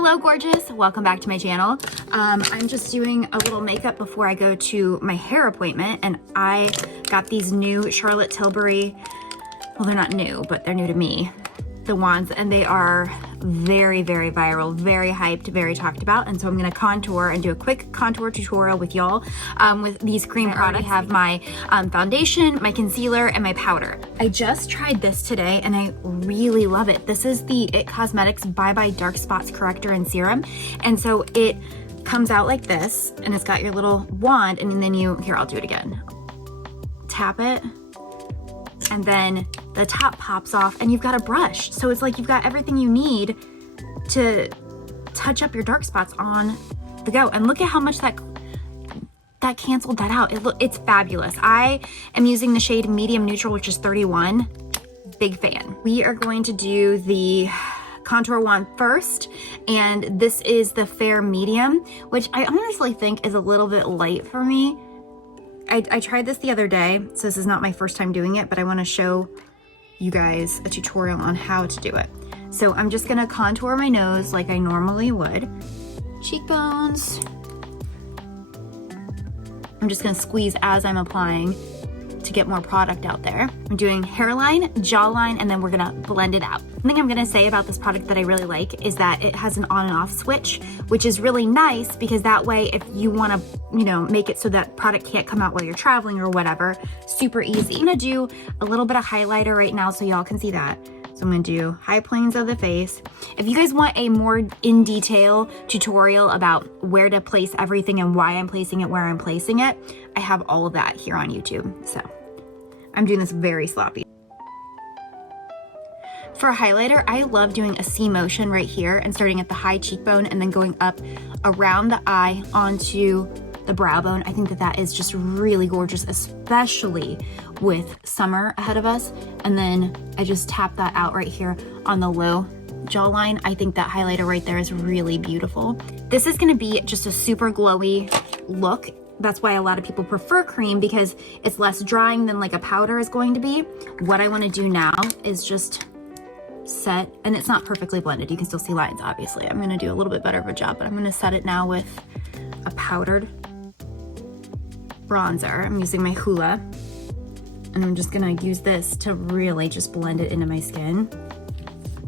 Hello gorgeous, welcome back to my channel. I'm just doing a little makeup before I go to my hair appointment, and I got these new Charlotte Tilbury, well they're not new, but they're new to me, the wands, and they are very viral, very hyped, very talked about. And so I'm gonna contour and do a quick contour tutorial with y'all with these cream products. I have my foundation, my concealer, and my powder. I just tried this today and I really love it. This is the It Cosmetics Bye Bye Dark Spots Corrector and Serum. And so it comes out like this, and it's got your little wand, and then you, here, I'll do it again. Tap it, and then the top pops off and you've got a brush. So it's like you've got everything you need to touch up your dark spots on the go. And look at how much that canceled that out. It's fabulous. I am using the shade Medium Neutral, which is 31. Big fan. We are going to do the contour wand first, and this is the Fair Medium, which I honestly think is a little bit light for me. I tried this the other day, so this is not my first time doing it, but I want to show you guys a tutorial on how to do it. So I'm just going to contour my nose like I normally would. Cheekbones. I'm just going to squeeze as I'm applying to get more product out there. I'm doing hairline, jawline, and then we're gonna blend it out. The thing I'm gonna say about this product that I really like is that it has an on and off switch, which is really nice because that way if you wanna, make it so that product can't come out while you're traveling or whatever, super easy. I'm gonna do a little bit of highlighter right now so y'all can see that. So I'm gonna do high planes of the face. If you guys want a more in detail tutorial about where to place everything and why I'm placing it where I'm placing it, I have all of that here on YouTube. So I'm doing this very sloppy. For a highlighter, I love doing a C motion right here and starting at the high cheekbone and then going up around the eye onto the brow bone. I think that is just really gorgeous, especially with summer ahead of us. And then I just tap that out right here on the low jawline. I think that highlighter right there is really beautiful. This is gonna be just a super glowy look. That's why a lot of people prefer cream, because it's less drying than like a powder is going to be. What I wanna do now is just set, and it's not perfectly blended. You can still see lines, obviously. I'm gonna do a little bit better of a job, but I'm gonna set it now with a powdered bronzer. I'm using my Hoola, and I'm just gonna use this to really just blend it into my skin.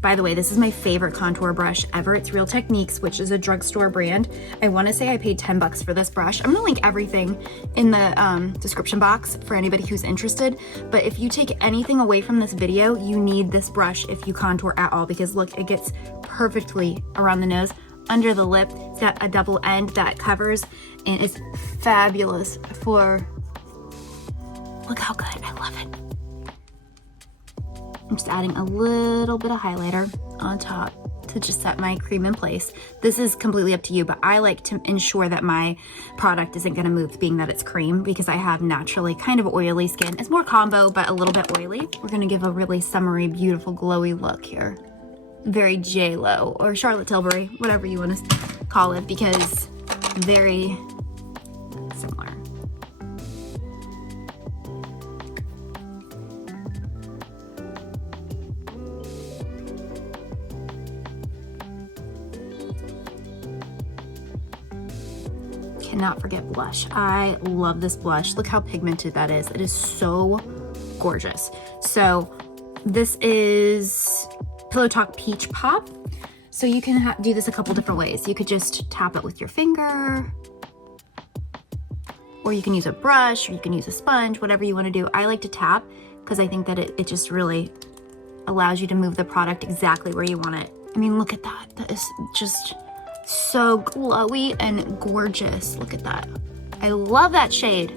By the way, this is my favorite contour brush ever. It's Real Techniques, which is a drugstore brand. I wanna say I paid 10 bucks for this brush. I'm gonna link everything in the description box for anybody who's interested. But if you take anything away from this video, you need this brush if you contour at all, because look, it gets perfectly around the nose, under the lip. It's got a double end that covers, and it's fabulous for, look how good, I love it. I'm just adding a little bit of highlighter on top to just set my cream in place. This is completely up to you, but I like to ensure that my product isn't gonna move, being that it's cream, because I have naturally kind of oily skin. It's more combo, but a little bit oily. We're gonna give a really summery, beautiful, glowy look here. Very J-Lo or Charlotte Tilbury, whatever you wanna call it, because very similar. Cannot forget blush. I love this blush. Look how pigmented that is. It is so gorgeous. So this is Pillow Talk Peach Pop. So you can do this a couple different ways. You could just tap it with your finger, or you can use a brush, or you can use a sponge, whatever you want to do. I like to tap because I think that it just really allows you to move the product exactly where you want it. I mean, look at that. That is just so glowy and gorgeous. Look at that. I love that shade,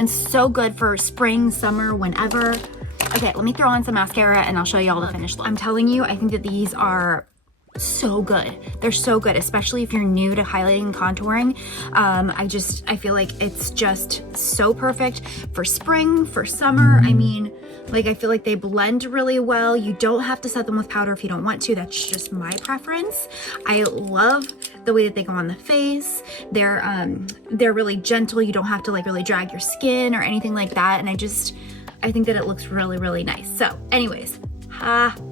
and so good for spring, summer, whenever. Okay, let me throw on some mascara and I'll show you all the finished look. I'm telling you, I think that these are so good. They're so good, especially if you're new to highlighting and contouring. I feel like it's just so perfect for spring, for summer. I mean, like, I feel like they blend really well. You don't have to set them with powder if you don't want to. That's just my preference. I love the way that they go on the face. They're really gentle. You don't have to like really drag your skin or anything like that. And I think that it looks really, really nice. So anyways,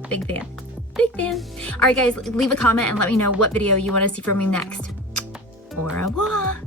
big fan. Big fan. All right, guys, leave a comment and let me know what video you want to see from me next. Au revoir.